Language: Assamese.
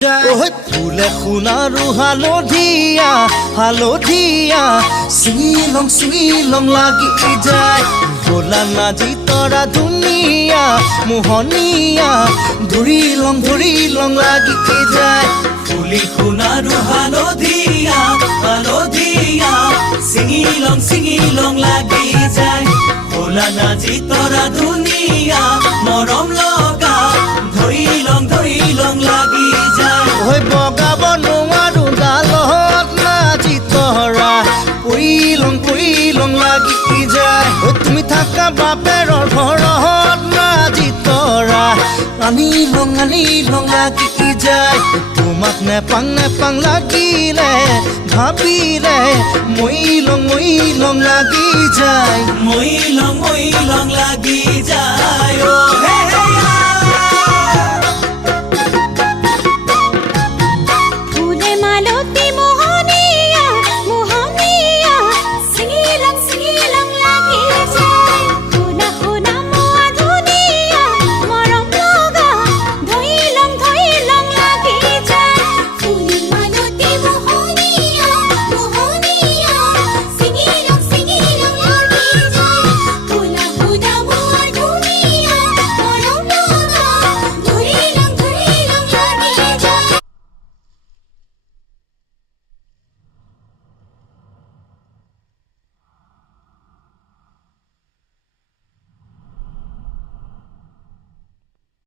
ফুলে সোণাৰু হালধীয়া হালধীয়া চিঙিলং চিঙিলং লাগি যায় ভোলা নাজি তৰা ধুনীয়া মোহনীয়া ধৰিলং লাগি যায় ফুলি সোণাৰু হালধীয়া হালধীয়া চিঙিলং লাগি যায় ভোলা নাজি তৰা ধুনীয়া মৰম লগা ধৰিলং লাগি যায় বগাব নোৱাৰো ডালত নাজি তৰা পৰিলং লাগি যায় তুমি থাকা বাপেৰৰ ঘৰত নাজি তৰা আনিলং লাগি যায় তোমাক নেপাং লাগিলে ভাবিলে মইলং লাগি যায় মইলং লাগি যায়